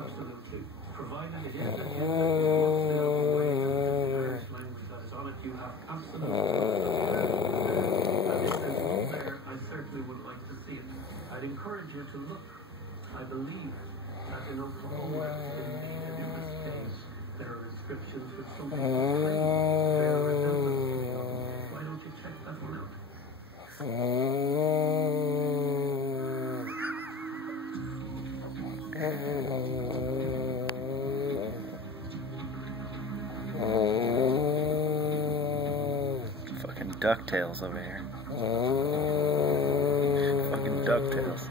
Absolutely. Provided it is a Irish language that is on it, you have absolutely. And if there's one there, I certainly would like to see it. I'd encourage you to look. I believe that in Oklahoma, indeed, and in the States, there are inscriptions with something their resemblance of. Why don't you check that one out? Fucking DuckTales over here. Fucking DuckTales.